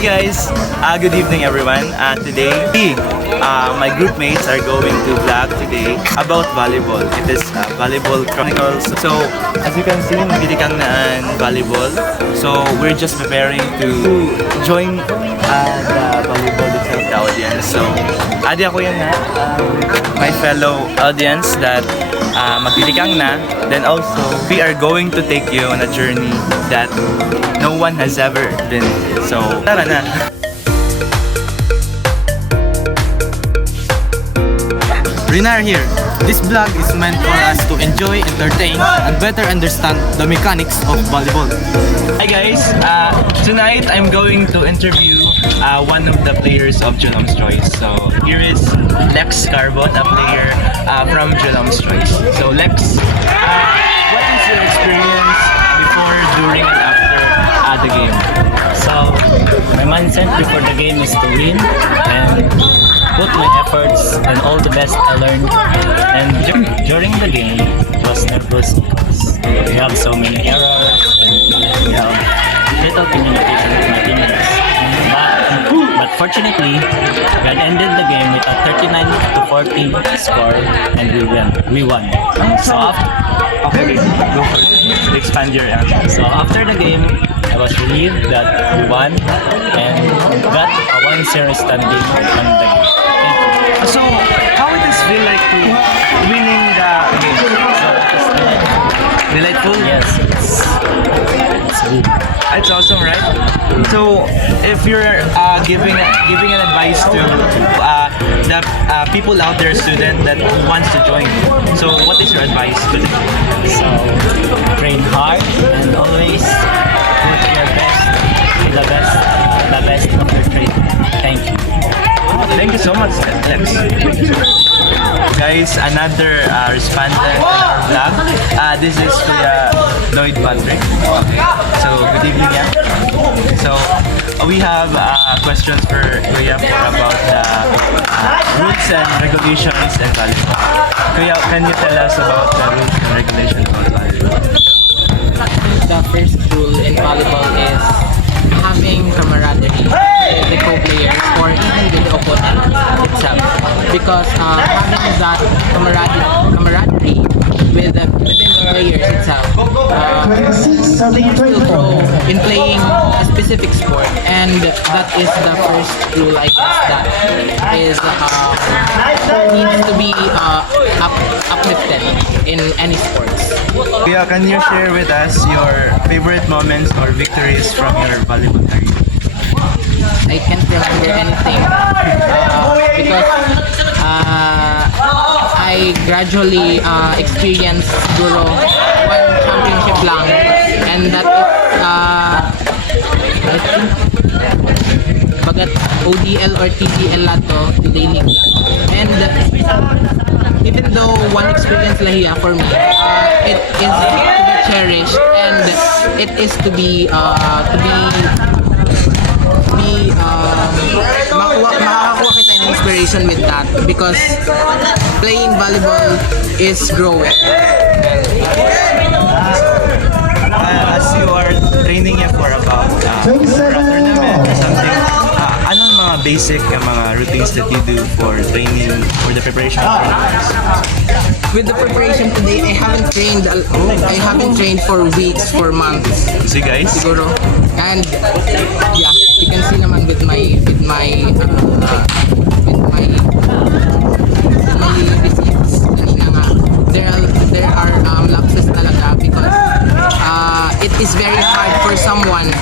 Hi guys, good evening everyone. Today, my group mates are going to vlog today about volleyball. It is volleyball chronicles. So, as you can see, magdilikang na volleyball. So, we're just preparing to join the volleyball itself, the audience. So, adi ako yan na my fellow audience that magdilikang na. Then also, we are going to take you on a journey that no one has ever been. So, tara na! Rinar here. This vlog is meant for us to enjoy, entertain, and better understand the mechanics of volleyball. Hi guys, tonight I'm going to interview one of the players of Junom's Choice. So here is Lex Carbon, a player from Junom's Choice. So Lex, what is your experience before, during, and after the game? So, my mindset before the game is to win and put my efforts and all the best I learned. And during the game, I was nervous because we have so many errors and we have little communication with my teammates. But fortunately, we had ended the game with a 39-40 score and we won. So Okay, go for it. Expand your answer. So after the game, I was relieved that we won and got a 1-0 standing on the game. Thank you. So, how it does feel like to winning the game? Delightful? Yes, it's good. It's awesome, right? So, if you're giving an advice to the people out there, student that wants to join, so what is your advice to them? So train hard and always put your best, be the best of your trade. Thank you. Thank you so much, Lex. Guys, another respondent in our vlog. This is Kuya Lloyd Patrick. Okay. So, good evening, yeah. So, we have questions for Kuya about the rules and regulations in volleyball. Kuya, can you tell us about the rules and regulations of volleyball? The first rule in volleyball is having camaraderie with the co-players or even with the opponent itself. Because having that camaraderie within the players itself, players will grow in playing a specific sport, and that is the first rule, I guess, that is needs to be uplifted in any sports. Kuya, can you share with us your favorite moments or victories from your volleyball career? I can't remember anything because I gradually experienced siguro one championship lang, and that is I think bagat ODL or TGL lato today league. And even though one experience lahiya for me, it is to be cherished and it is to be makakuha kita ng inspiration with that because playing volleyball is growing. As you are training for about for a tournament or something, anong mga basic mga routines that you do for training, for the preparation of tournaments? With the preparation today, I haven't trained for weeks, for months. See guys? Siguro. And yeah, you can see naman with my receipts kanina nga, there are lapses talaga because it is very hard for someone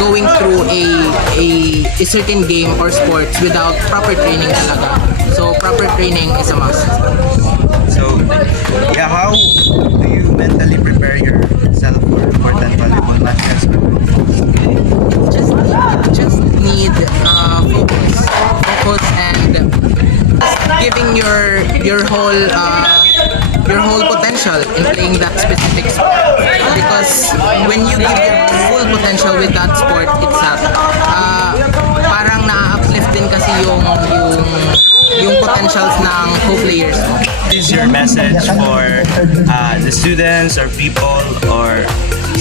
going through a certain game or sports without proper training talaga. So proper training is a must. So, yeah, how do you mentally prepare yourself for important volleyball matches? Just need focus and giving your whole potential in playing that specific sport. Because when you give your full potential with that sport itself, parang na-uplift din kasi yung potentials ng co-players mo. What is your message for the students or people or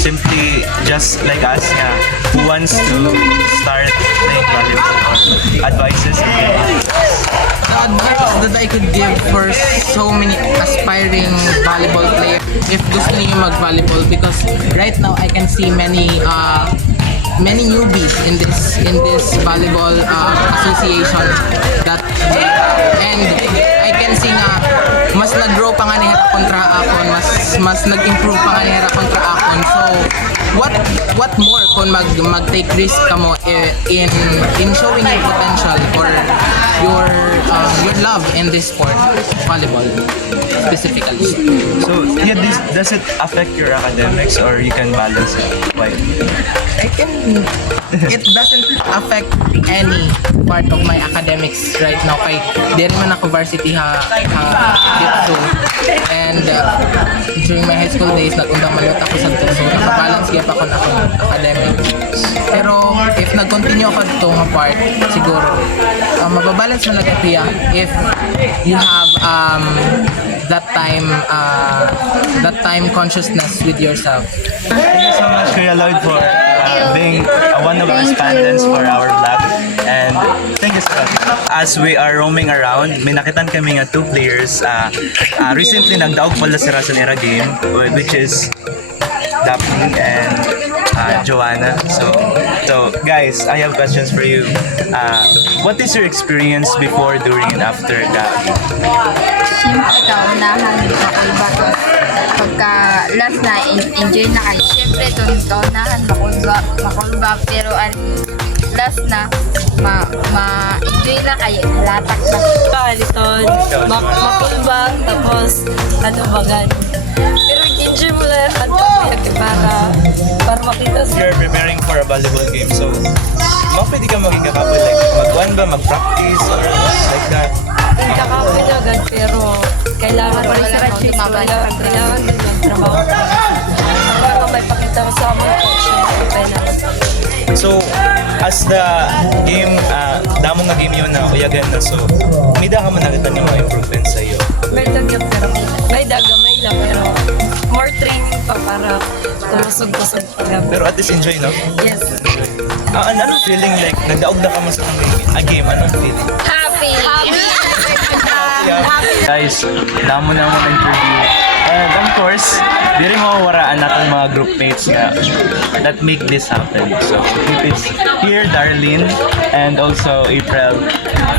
simply just like us who wants to start playing volleyball or advices and The advice that I could give for so many aspiring volleyball players if gusto niyo mag-volleyball, because right now I can see many newbies in this volleyball association that and I can see nga mas nag-grow pa nga ni Hera kontra akon, mas nag-improve pa nga ni Hera kontra akon. So what more kung mag-take risk ka mo in showing your potential or your love in this sport, volleyball specifically. so yeah, does it affect your academics or you can balance it? Why? It doesn't affect any part of my academics right now. Kay di rin man ako varsity dito. And during my high school days, nag-undang manot ako sa tuso. Nakabalance gyud ako na akong academic. Pero if nag-continue ako dito nga part, siguro mababalance man lang ito if you have that time consciousness with yourself. Thank you so much, Kuya Lloyd, for being one of our respondents for our vlog. And thank you so much. As we are roaming around, may nakitan kami nga 2 players. Recently, nagdaog pala sila sa nila game, which is Daphne and Joanna. So guys, I have questions for you. What is your experience before, during, and after the game? Siyempre, kaunahan ako bago. Pagka last na, enjoy na kayo. Siyempre, doon kaunahan, makulba. Pero last na, ma-enjoy na kayo. Latak na. Kaliton, makulba, tapos ano bagan. Pero enjoy mo lang ang para makita sa You're preparing for a volleyball game, so pwede ka maging kapabol, like mag-one ba, mag-practice, or like that? kakapit agad, pero kailangan pa rin sa kailangan din yung trabaho. Para may pakita ko sa mga coach yung kailangan. So, as the game, damo nga game yun na uyagan na, so mida ka man nakita niyo mga improvements sa iyo. May daga pero may daga, may lang, pero more training pa para kumusog-kusog pa. Pero at least enjoy, no? Yes. Anong feeling, like, nagdaog na ka mo sa game, anong feeling? Happy! Guys, damo na mo interview. And of course, di rin mawawaraan natin mga group mates nga that make this happen. So, it's here, Darlene, and also April.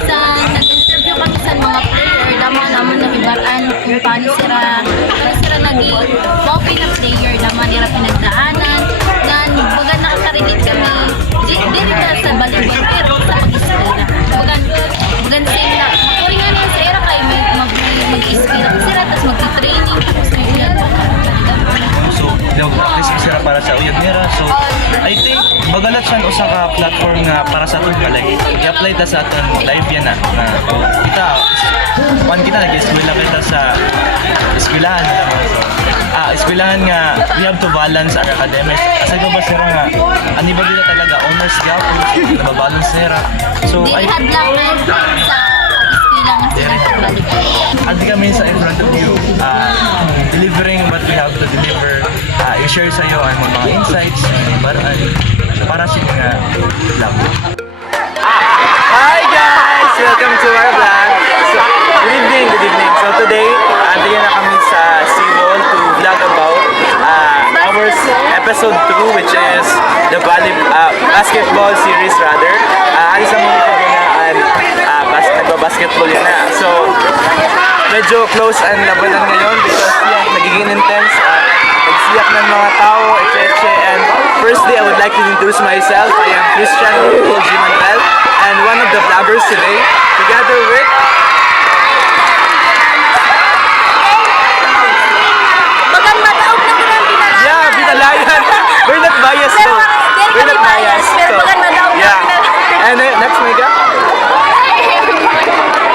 Sa nag-interview kami sa mga player, naman nakibaraan kung paano sila naging okay na player, naman nila pinagdaanan, na baga nakakarinig kami, di rin na sa volleyball, pero sa pag-eskwela. Bagan sila, makuringan yung sa era kayo, mag-eskwela ko sila, tapos mag-training, tapos na yun. So, nag-practice ko sila para sa uyag nila. So, I think, bagalat siya usa ka platform nga para sa aton ka. Like, i-apply ta sa aton live yan na kita, kita nag-eskwela kita sa eskwelahan nila mo. So, eskwelahan nga, we have to balance our academics. Kasi ba sila nga, ani ba dila talaga, honors gapon, nababalance nila. So, Di hadlang na sa pag-eskwela nga sila sa volleyball. At kami sa in front of you, delivering what we have to deliver, i-share sa iyo ang mga insights, baraan, para sa mga vlog. Hi guys! Welcome to our vlog. So, good evening. So today, andyan na kami sa Seawall to vlog about our episode 2, which is the basketball series rather. Alis ang mga kaganaan, nagbabasketball yun na. So, medyo close ang labanan ngayon because nagiging intense. Nagsiyak ng mga tao, etc. And firstly, I would like to introduce myself. I am Christian G. Manuel and one of the vloggers today, together with Bagang mataog na ko ng pinalaman. yeah, Binalayan. We're not biased though. We're not biased. Pero So, bagang mataog na yeah. And next, Mega.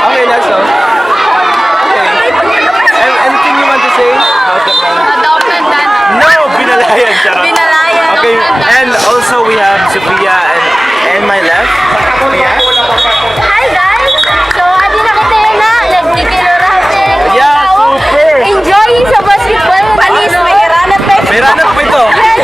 Okay, next one. Okay. And anything you want to say about the vlog? No, Binalayan. Charot. Binalayan. Okay, and also we have Sophia and my left. Sophia. Hi guys! So, adi na kita yun na. Nagkikilorasing. Yeah, super. Enjoy sa basketball. Panis, may ranap eh. May ranap pa ito. Yes,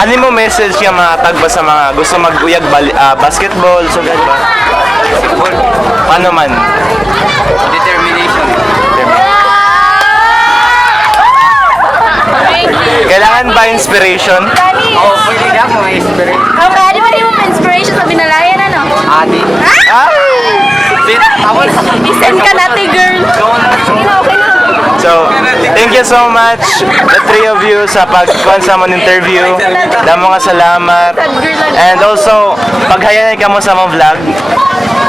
Ano mo message nga mga tagba sa mga gusto maguyag basketball, so ba? Paano man? Determination. Kailangan ba inspiration? Oo, pwede na mga inspiration. Ang ready mo mo inspiration sa binalayan, ano? Adi. Ah! Tapos, Listen ka natin, girl. Okay na, okay na. So, thank you so much, the three of you, sa pagkuhan sa mong interview. Damo nga salamat. And also, paghayanay ka mo sa mong vlog.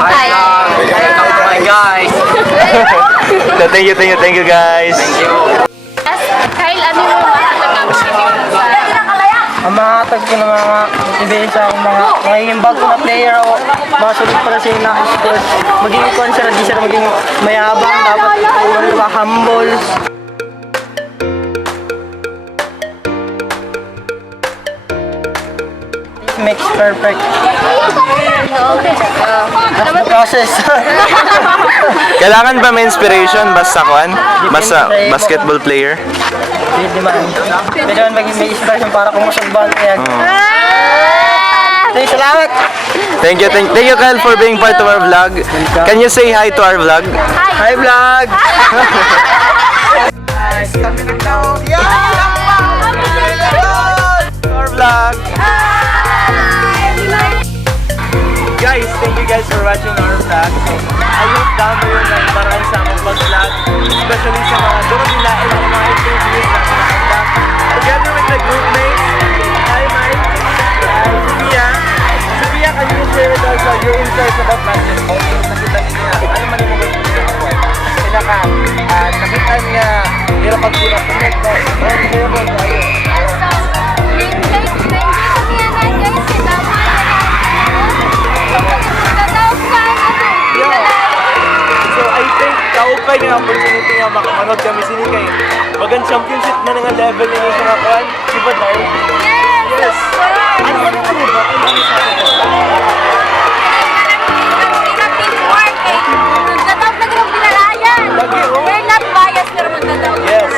Hi. hi guys. So, thank you guys. Kyle, ano mo Ang mga tag ko ng mga motivation akong mga mahihimbag ko na player o mga sulit para sa na sport. Maging concert, di sila maging mayabang, dapat humble. Makes perfect. That's the process. Kailangan ba may inspiration basta kuan? Basta basketball player? Pwede man. Pwede man maging may inspiration para kumusulban. Yan. Salamat! Thank you Kyle for being part of our vlog. Can you say hi to our vlog? Hi vlog! Our vlog. Guys, thank you guys for watching our vlog. I hope damo yun ng paraan sa among pag-vlog, especially sa mga durabilain ng mga interviews na pinakanda. Together with the group mates, hi Mike, Sophia, can you share with us your insights about basketball? Nakita niya, ano man yung mga nakita niya, hirap pag-hirap ng netball. So I think kaupay nga opportunity nga makamanood kami sini kay bagan championship na nga level nila sa kapan, di ba daw? Yes. Ano ba ba? Yes.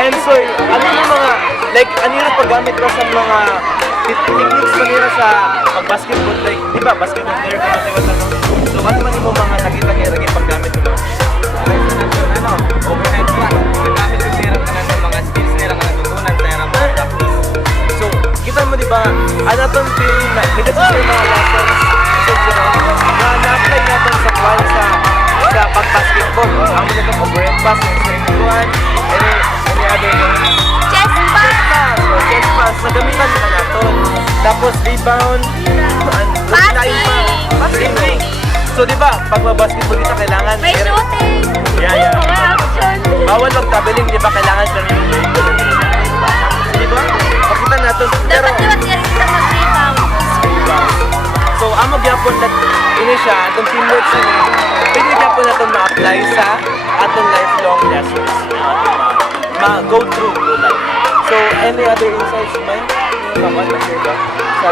And so, ano yung mga, like, ano yung paggamit ko sa mga techniques mo nila sa pag-basketball? Like, di ba, basketball player ka natin ano? So, ano man yung mga nakita kayo lagi paggamit mo? Ano, overnight plan. Gamit yung pera ka na ng mga skills nila ka natutunan sa era mga practice. So, kita mo di ba, ano itong feeling na, may kasi yung mga lessons sa zero, na na-apply natin sa kwan sa pag-basketball. Ang mga itong overhead pass, yung circuit any other Chest pass. chest pass, nagamitan ka natin. Tapos rebound, passing. So di ba, pag basketball kita kailangan May shooting. Yeah. Action. Bawal mag-traveling, di ba kailangan sa di ba? Pakita natin. Pero, Dapat diba nga rin sa mag-rebound? so, amo gyapon na ini siya, itong teamwork sa niya. Pwede gyapon natin ma-apply sa atong lifelong lessons. Ma-go through life. So, any other insights, man? Yung mga na-share ba? Sa